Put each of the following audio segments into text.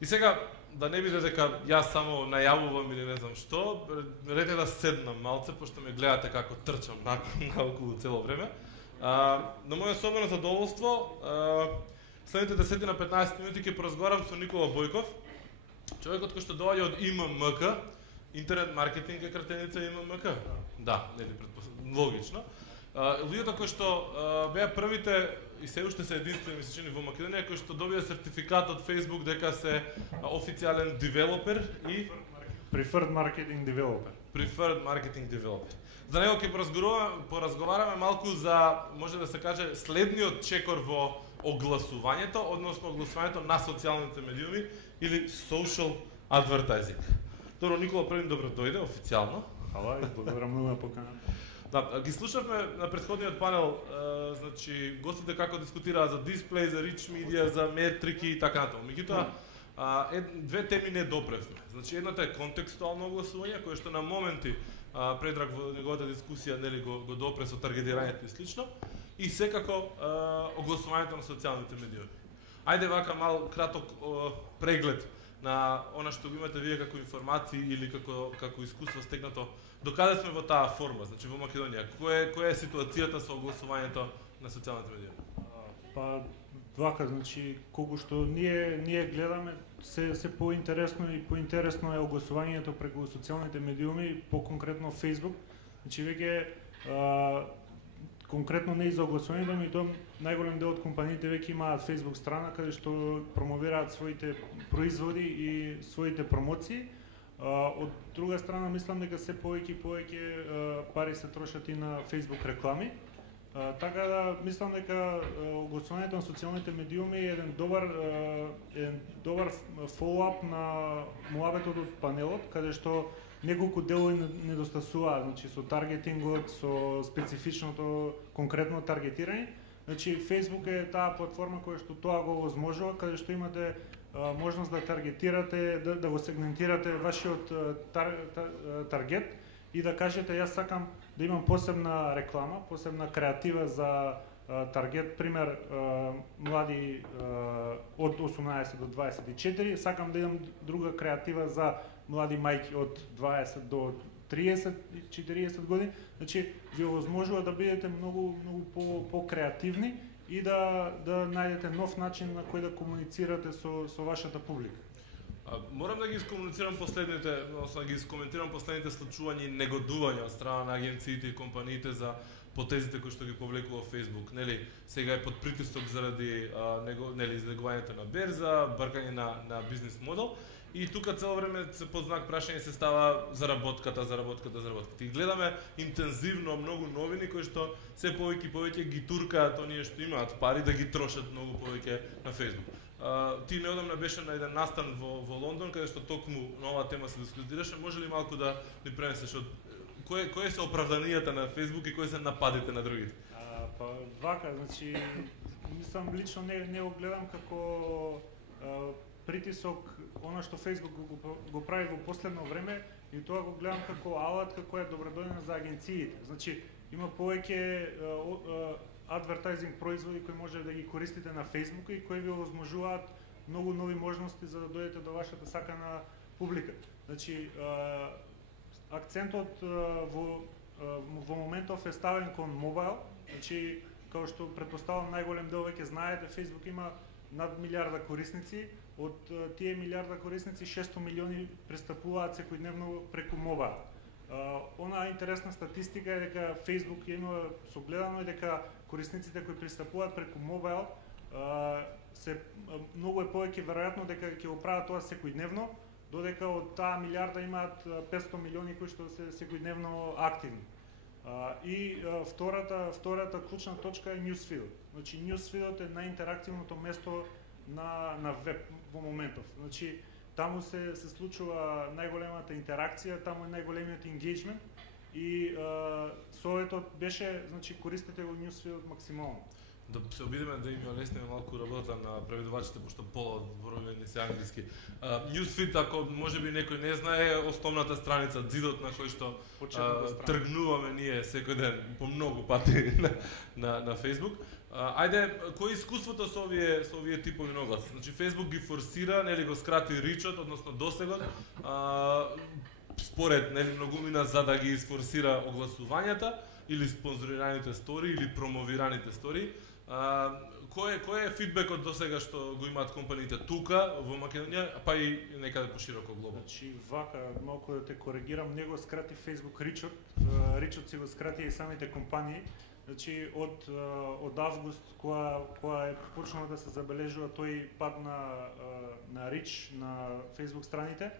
И сега, да не биде дека јас само најавувам или не знам што, рете да седнам малце, пошто ме гледате како трчам наоколу цело време. На моје особено задоволство, следните 10 на 15 минути ќе поразговарам со Никола Бојков, човекот кој што доаѓа од ИММК, интернет маркетинг е кратеница ИММК. Да, нели логично. Луѓето кои што беа првите и се уште се единствени ми се чини во Македонија кои што добија сертификат од Facebook дека се официјален девелопер и Preferred Marketing Developer. Preferred Marketing Developer. За него ќе поразговараме малку за, може да се каже, следниот чекор во огласувањето, односно огласувањето на социјалните медиуми или social advertising. Добро, Никола, први добро дојде официјално. Хала, и благодарам многу на поканата. Да, ги слушавме на претходниот панел, значи гостите како дискутираа за дисплеј, за rich media, за метрики и така натаму. Меѓутоа, две теми не допревме. Значи едната е контекстуално огласување, кое што на моменти Предраг во неговата дискусија нели го допре со таргетирањето и слично, и секако огласувањето на социјалните медиуми. Ајде вака мал краток преглед на она што го имате вие како информации или како искуство стекнато. Докаде сме во таа форма, значи во Македонија? Која е ситуацијата со огласувањето на социјалните медиуми? Па вака, значи колку што ние гледаме се поинтересно и поинтересно е огласувањето преку социјалните медиуми, по-конкретно Facebook. Значи веќе конкретно не и за огласувањето, ми тоа најголем дел од компаниите веќе имаат Facebook страна каде што промовираат своите производи и своите промоции. Од друга страна мислам дека се повеќе и повеќе пари се трошат и на Facebook реклами. Така да мислам дека огласувањето на социјалните медиуми е еден добар фоллоуап на муабетот од панелот, каде што неколку делови недостасуваат, значи со таргетингот, со специфичното конкретно таргетирање. Значи Facebook е таа платформа која што тоа го возможува, каде што имате можност да таргетирате, да го сегментирате вашиот таргет и да кажете јас сакам да имам посебна реклама, посебна креатива за таргет, пример млади од 18 до 24, сакам да имам друга креатива за млади мајки од 20 до 30-40 години. Значи ви овозможува да бидете многу по-креативни и да најдете нов начин на кој да комуницирате со вашата публика. Морам да ги искомуницирам последните, односно да ги искоментирам последните случувања и негодувања од страна на агенциите и компаниите за потезите кои што ги повлекува Facebook. Нели, сега е под притисок заради излегувањето на берза, бркање на бизнес модел. И тука цело време се под знак прашање се става заработката. И гледаме интензивно многу новини кои што се повеќе и повеќе ги туркаат оние што имаат пари да ги трошат многу повеќе на Facebook. Ти неодамна беше на еден настан во Лондон каде што токму на оваа тема се дискутираше. Може ли малку да ни пренесеш од кои се оправданијата на Facebook и кои се нападите на другите? Па вака, значи мислам лично не го гледам како притисок, она што Facebook го прави во последно време, и тоа го гледам како алат, како е добродојден за агенциите. Значи има повеќе адвертайзинг производи кои може да ги користите на Facebook и кои ви овозможуваат многу нови можности за да дојдете до вашата сакана публика. Значи акцентот во моментов е ставен кон мобайл. Значи како што претпоставам најголем дел веќе знаете, Facebook има над 1 милиарда корисници. Од тие 1 милиарда корисници 600 милиони пристапуваат секојдневно преку мобайл. Она интересна статистика е дека Facebook има согледано дека корисниците кои пристапуваат преку мобайл се многу е повеќе веројатно дека ќе го прават тоа секојдневно, додека од таа милиарда имаат 500 милиони кои што се секојдневно активни. И втората клучна точка е newsfeed. Значи newsfeedот е најинтерактивното место на веб во моментов. Значи таму се случува најголемата интеракција, таму е најголемиот engagement и советот беше, значи користете го newsfeedот максимално. Да се обидеме да им лесниме малку работа на преведувачите, пошто пола од зборови не се англиски. Newsfeed, ако можеби некој не знае, е основната страница, ѕидот на кој што тргнуваме ние секој ден по многу пати на Facebook. Ајде, кој е искуството со овие типови нагласи? Значи Facebook ги форсира, нели го скрати ричот, односно досегот, според нели многумина за да ги изфорсира огласувањата или спонзорираните стори или промовираните стори. Кој е фидбекот до сега што го имаат компаниите тука во Македонија, па и некаде пошироко глобално? Значи вака, малку да те коригирам, не го скрати Facebook ричот, ричот си го скрати и самите компании. Значи од август кога е почнало да се забележува тој пад на рич на Facebook страните,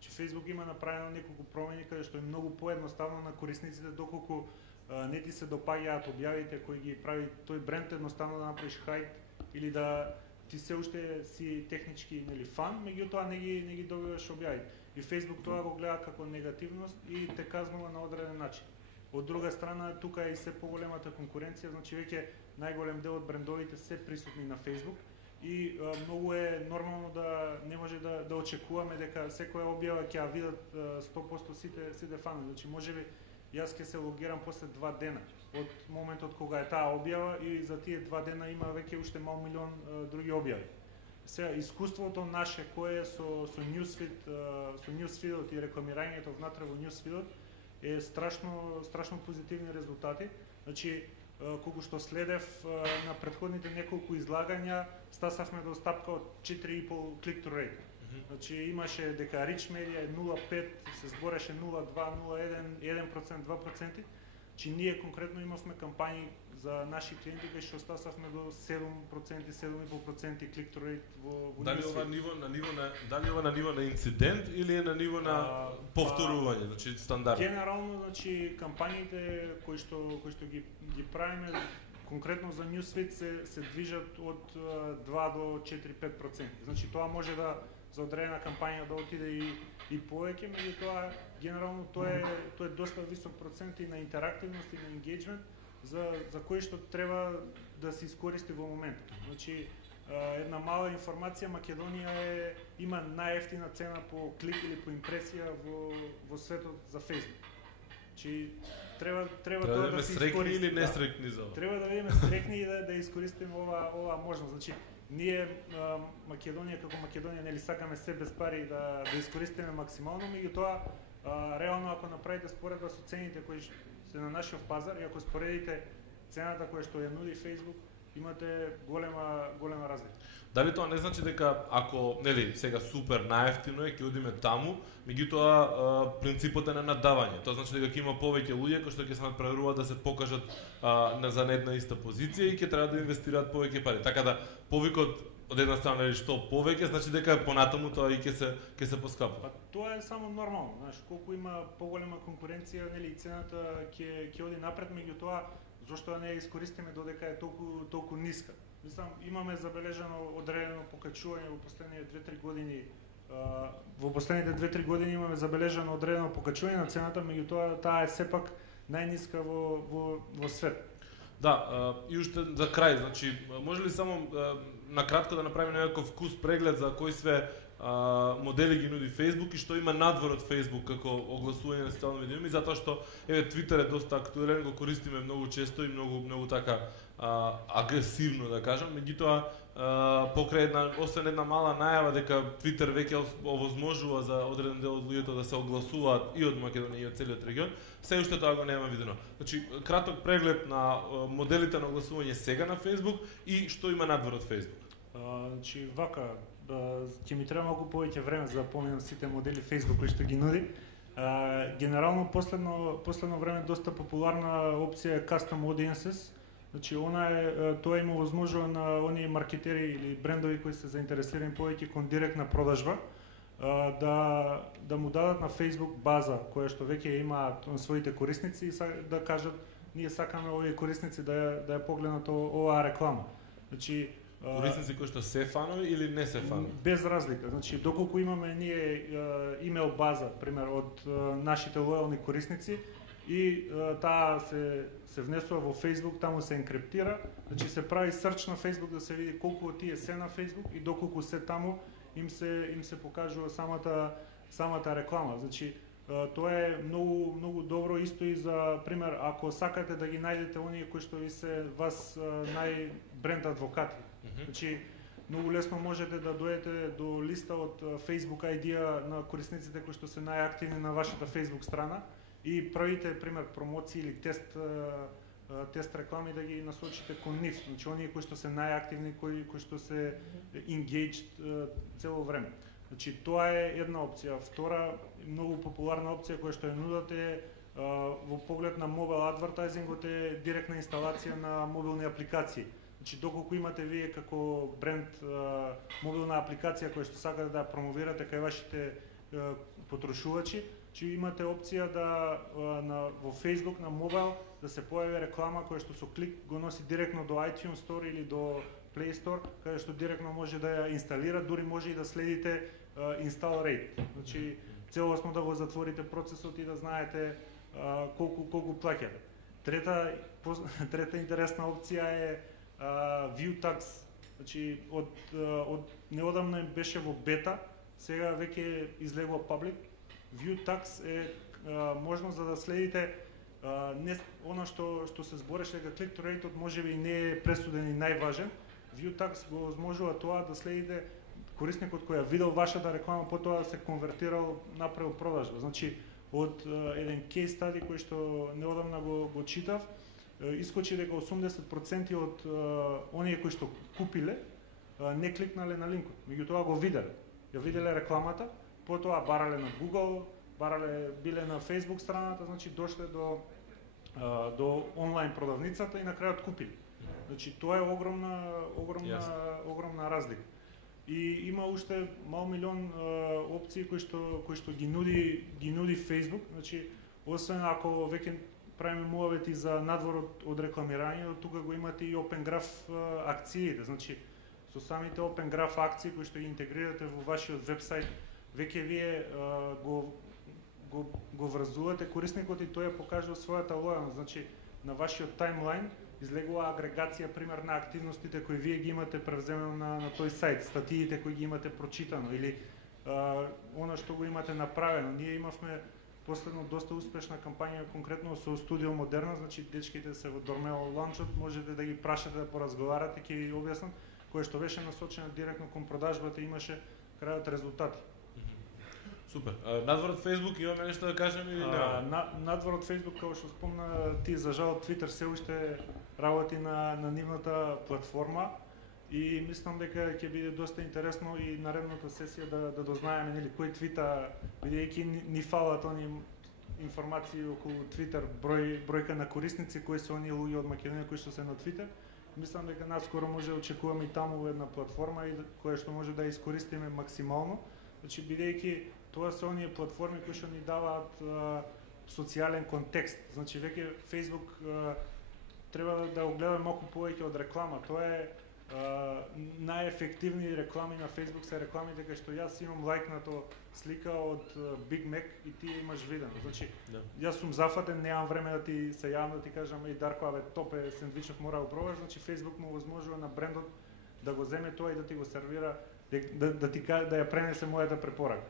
че Facebook има направено неколку промени каде што е многу поедноставно на корисниците, доколку не ти се допаѓаат објавите кои ги прави тој бренд, едноставно да направиш хајт или да ти се уште си технички нели фан, меѓутоа не ги добиваш објави. И Facebook тоа го гледа како негативност и те казнува на одреден начин. Од друга страна, тука е и се поголемата конкуренција, значи веќе најголем дел од брендовите се присутни на Facebook и многу е нормално да не може да очекуваме дека секоја објава ќе ја видат 100% сите фанови. Значи можеби јас ќе се логирам после 2 дена од моментот кога е таа објава и за тие 2 дена има веќе уште мал милион други објави. Сега искуството наше кое е со newsfeed и рекламирањето внатре во newsfeed е страшно позитивни резултати. Значи колку што следев на претходните неколку излагања, стасавме до стапка од 4,5 click-through rate. Значи имаше дека Rich Media е 0,5, се збореше 0,2, 0,1, 1%, 2%. Значи ние конкретно имавме кампањи за наши клиенти кај што стасавме до 7%, 7,5% click-through rate во Дали ова на ниво на инцидент или е на ниво на повторување, значи стандардно? Генерално, значи кампањите кои што ги правиме конкретно за Newsfeed се движат од 2 до 4-5%. Значи тоа може да за одредена кампања да отиде и повеќе, меѓутоа генерално тоа е доста висок процент и на интерактивност и на engagement за кој што треба да се искористи во моментот. Значи една мала информација, Македонија има најефтина цена по клик или по импресија во светот за Facebook. Значи треба тоа да се искористи или несрекни за ова. Треба да бидеме срекни и да искористиме ова можност. Значи ние Македонија како Македонија нели сакаме се без пари да искористиме максимално, меѓутоа реално ако направите споредба со цените кои се на нашиот пазар и ако споредите цената која што ја нуди Facebook, имате голема разлика. Дали тоа не значи дека ако нели сега супер најефтино е ќе одиме таму, меѓутоа принципот е на наддавање. Тоа значи дека ќе има повеќе луѓе кои што ќе се надпреваруваат да се покажат за една иста позиција и ќе треба да инвестираат повеќе пари. Така да повикот од една страна нели што повеќе значи дека понатаму тоа и ќе се поскапува. Па тоа е само нормално, знаеш, колку има поголема конкуренција, нели цената ќе оди напред, меѓутоа зошто да не ја искористиме додека е толку ниска. Мислам, имаме забележано одредено покачување во последните 2-3 години. Во последните 2-3 години имаме забележано одредено покачување на цената, меѓутоа таа е сепак најниска во свет. Да, и уште за крај, значи може ли само накратко да направиме некаков вкус преглед за кои све модели ги нуди Facebook и што има надвор од Facebook како огласување на социјални медиуми, затоа што Twitter е доста актуелен, го користиме многу често и многу така агресивно да кажам, меѓутоа покрај освен една мала најава дека Twitter веќе овозможува за одреден дел од луѓето да се огласуваат и од Македонија и од целиот регион, се уште тоа го нема видено. Значи краток преглед на моделите на огласување сега на Facebook и што има надвор од Facebook. Значи вака ќе ми треба малку повеќе време за да поминам сите модели Facebook кои што ги нуди. Генерално последно време доста популарна опција е Custom Audiences. Значи тоа има возможува на оние маркетери или брендови кои се заинтересирани повеќе кон директна продажба да му дадат на Facebook база која што веќе имаат своите корисници и да кажат ние сакаме овие корисници да ја погледнат оваа реклама. Значи корисници кои што се фанови или не се фанови? Без разлика. Значи доколку имаме ние имейл база, пример од нашите лојални корисници и таа се внесува во Facebook, таму се енкриптира, значи се прави серч на Facebook да се види колку од тие се на Facebook и доколку се таму им се покажува самата реклама. Значи тоа е многу добро исто и за пример ако сакате да ги најдете оние кои што ви се вас бренд адвокати. Значи многу лесно можете да дојдете до листа од Facebook ID-а на корисниците кои што се најактивни на вашата Facebook страна и правите пример промоции или тест реклами да ги насочите кон нив. Значи оние кои што се најактивни, кои што се engaged цело време. Значи тоа е една опција. Втора многу популарна опција која што ја нудате во поглед на mobile advertising е директна инсталација на мобилни апликации. Значи доколку имате вие како бренд мобилна апликација која што сакате да ја промовирате кај вашите потрошувачи, че имате опција да во Facebook на мобил да се појави реклама која што со клик го носи директно до iTunes Store или до Play Store, каде што директно може да ја инсталира, дури може и да следите install rate. Значи целосно да го затворите процесот и да знаете колку плаќате. Трета интересна опција е View Tags. Значи од неодамна беше во бета, сега веќе излегува public. View Tags е можност за да следите не она што се збореше дека click-through rate можеби не е пресуден и најважен. View Tags го возможува тоа да следите корисникот кој ја видел вашата реклама, потоа да се конвертирал, направил продажба. Значи од еден кейс стади кој што неодамна го читав, искочи дека 80% од оние кои што купиле не кликнале на линкот, меѓутоа го виделе. Ја виделе рекламата, потоа барале на Google, биле на Facebook страната, значи дошле до онлайн продавницата и на крајот купили. Значи тоа е огромна разлика. И има уште мал милион опции кои што ги нуди Facebook, значи освен ако веќе правиме муавети за надвор од рекламирање, тука го имате и Open Graph акциите, значи со самите Open Graph акции кои што ги интегрирате во вашиот вебсайт, веќе вие го врзувате корисникот и тој ја покажува својата лојалност. Значи на вашиот таймлайн излегува агрегација пример на активностите кои вие ги имате превземено на тој сајт, статиите кои ги имате прочитано или она што го имате направено. Ние имавме последно доста успешна кампања конкретно со Студио Модерна, значи дечките се во Дормео ланчот, можете да ги прашате да поразговарате, ќе ви објаснам, кое што беше насочено директно кон продажбата, имаше крајот резултати. Супер. Надвор од Facebook имаме нешто да кажеме или не? Надвор од Facebook, како што спомна ти, за жал Twitter се уште работи на нивната платформа и мислам дека ќе биде доста интересно и наредната сесија да дознаеме нели кој твита, бидејќи ни фалат они информации околу Twitter, бројка на корисници, кои се оние луѓе од Македонија кои што се на Twitter. Мислам дека наскоро може да очекуваме и таму една платформа и која што може да искористиме максимално. Значи бидејќи тоа се оние платформи кои што ни даваат социјален контекст. Значи веќе Facebook треба да го гледаме малку повеќе од реклама. Тоа е најефективни реклами на Facebook се рекламите кај што јас имам лајкнато слика од Big Mac и ти имаш видено. Значи јас сум зафатен, немам време да ти се јавам да ти кажам и Дарко, абе топ е сендвичот, мора да го пробаш. Значи Facebook му возможува на брендот да го земе тоа и да ти го сервира, да ја пренесе мојата препорака.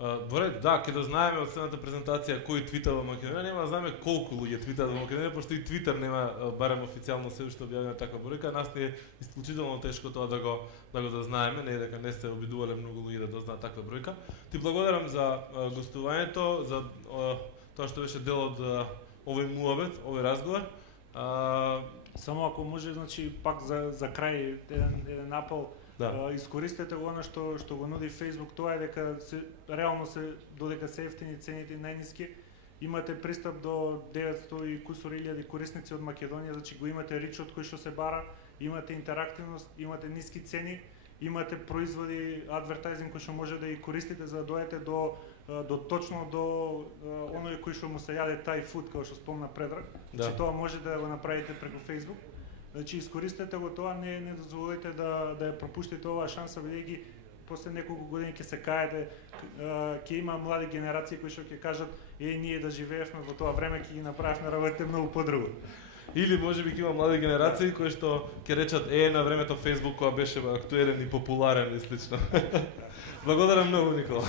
Добре, да, ќе да знаеме од следната презентација кој твита во Македонија, нема да знаеме колку луѓе твитаат во Македонија, пошто и Твитер нема барем официјално се уште објавена таква бројка, нас ни е исклучително тешко тоа да го знаеме, не е дека не сте обидувале многу луѓе да дознаат таква бројка. Ти благодарам за гостувањето, за тоа што беше дел од овој муабет, овој разговор. Само ако може, значи пак за крај еден апел. Да. Искористете го она што го нуди Facebook, тоа е дека реално додека се ефтини цените најниски, имате пристап до 900 и кусур илјади корисници од Македонија, значи го имате ричот кој што се бара, имате интерактивност, имате ниски цени, имате производи, адвертайзинг кој што може да ги користите за да дојдете точно до оној кој што му се јаде тај фуд, како што спомна Предраг. Значи тоа може да го направите преку Facebook. Значи искористете го тоа, не дозволете да ја пропуштите оваа шанса, бидејќи после неколку години ќе се каете, ќе има млади генерации кои што ќе кажат ние да живеевме во тоа време, ќе ги направивме работите многу подруго. Или можеби ќе има млади генерации кои што ќе речат на времето Facebook кога беше актуелен и популарен и слично. Благодарам многу, Никола.